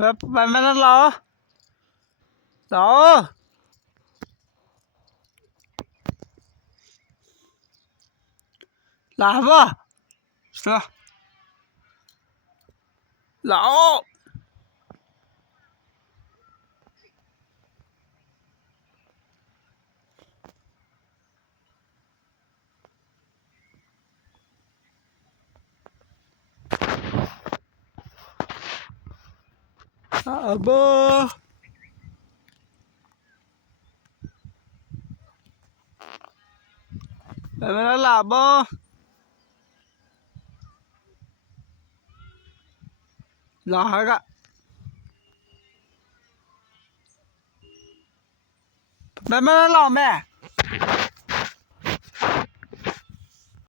bạn bạn đang lo đó làm à sao lão bơ bạn đang làm bơ là hả các bạn đang làm mẹ